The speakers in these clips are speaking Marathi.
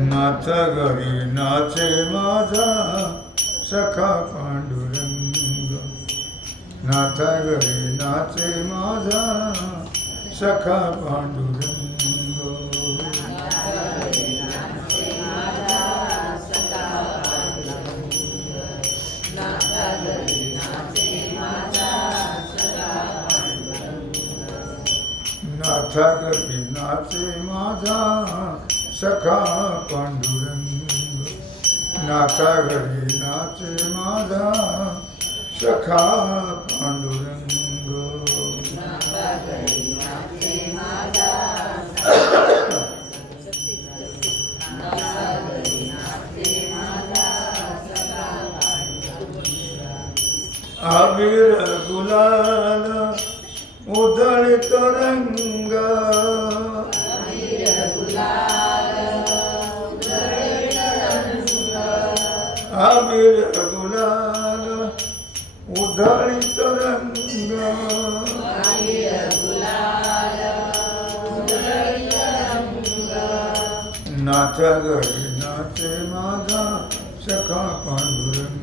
नाच घरी नाचे माझा सखा पांडुरंग नाच घरी नाचे माझा सखा पांडुरंग नाथा घरी नाचे माझा સખા પાંડુરંગ નાતા ઘરે નાચે માધા સખા પાંડુરંગ આબીર ગુલાલ ઉદળ તરંગા આવેલ ગુલાલ ઉધાળી તરંગ નાચા ગરી નાચે માધા સખા પાંડુરંગ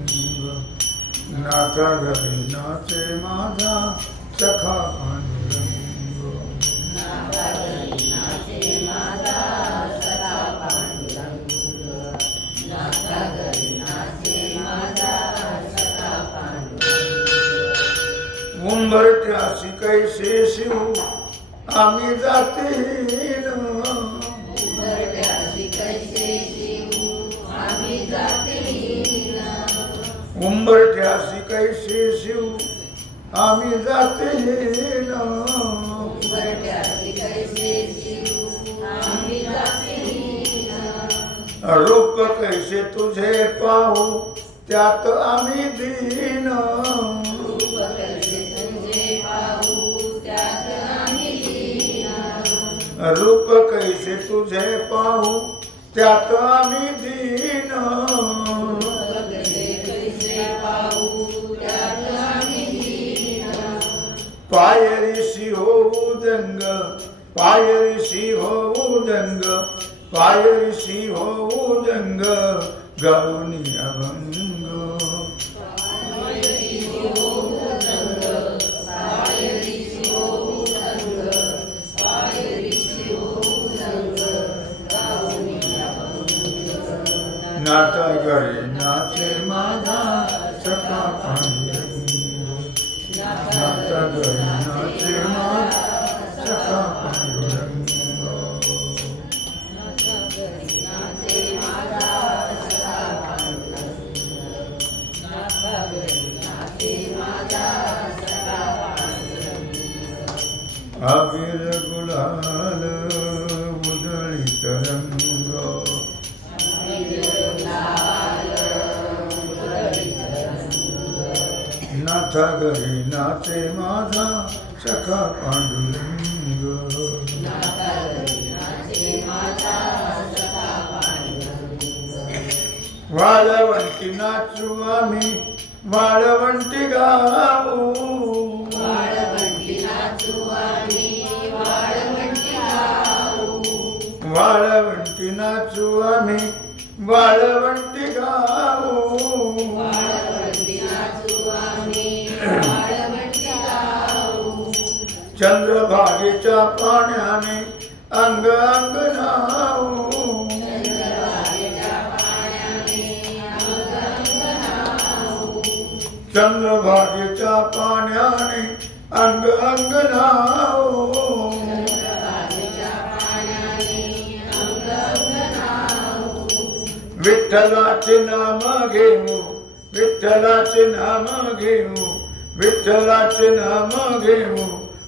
નાચા ગરી નાચે માધા સખા आम्ही जातील. उंबरट्याशी कैसे शिव आम्ही जातील. रूप कैसे तुझे पाहू त्यात आम्ही दीन. रूप कैसे तुझे पाहू त्यात आम्ही दीन। पायरीशी होऊ दंग पायरीशी होऊ दंग पायरीशी होऊ दंग गौनी अभंग। नाता नाचे माझा सखा पांडुरंग नाथा घरी नाचे माझा सखा पांडुरंग वाळवंटी नाचू आम्ही वाळवंटी गाऊ. वाळवंटी नाचू आम्ही वाळवंटी गाऊ. चंद्रभागेच्या पाण्याने अंग अंग नाऊ चंद्रभागेच्या पाण्याने अंग अंग नाऊ विठ्ठलाचे नाम घेऊ विठ्ठलाचे नाम घेऊ विठ्ठलाचे नाम घेऊ.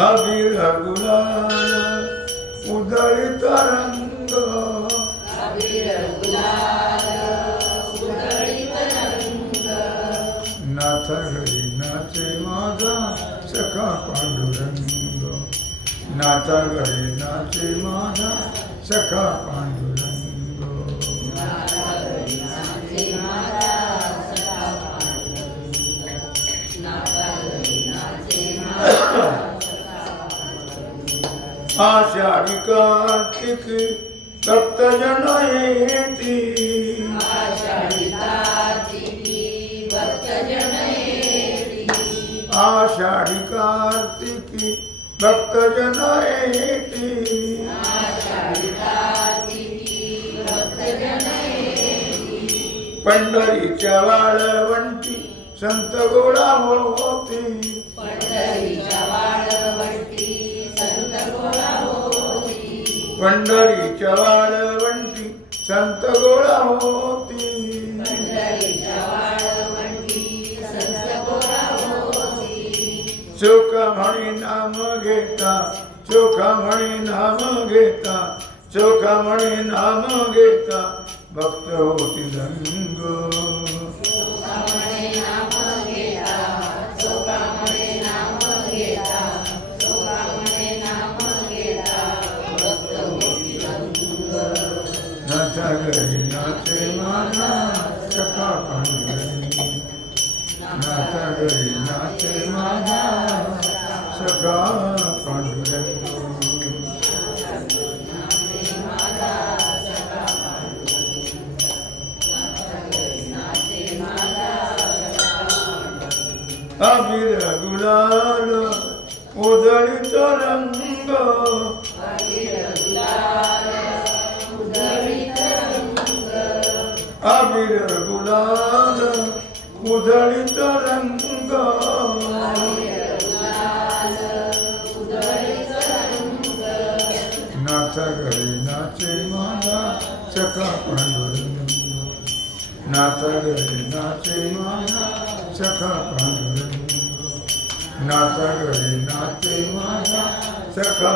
अबीर गुलाल उदळीत रंग नाथ घरी नाचे माझा सखा पांडुरंग नाचा घरी नाचे माझा सखा पांडुरंग आषाढी कार्तिक भक्तजन येती आषाढी कार्तिकी भक्तजन येती पंढरीच्या वाळवंटी संत गोळा होती। पंढरीच्या वाळवंटी संत गोळा होती. चोख म्हणे नाम घेता चोख म्हणे नाम घेता चोख म्हणे नाम घेता भक्त होती रंग કરી નાચે મારા ચકા પાંગણી નાતા કરી નાચે મારા ચકા પાંગણી અભિર ગુલાલ ઉદળિત રંગ अबीर गुलाल उधळीत रंग. नाचा घरी नाचे माझा सखा पांडुरंग. नाचा घरी नाचे माझा सखा पांडुरंग. नाचा घरी नाचे माझा सखा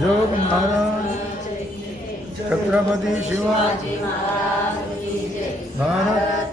जोग महाराज छत्रपती शिवाजी। भारत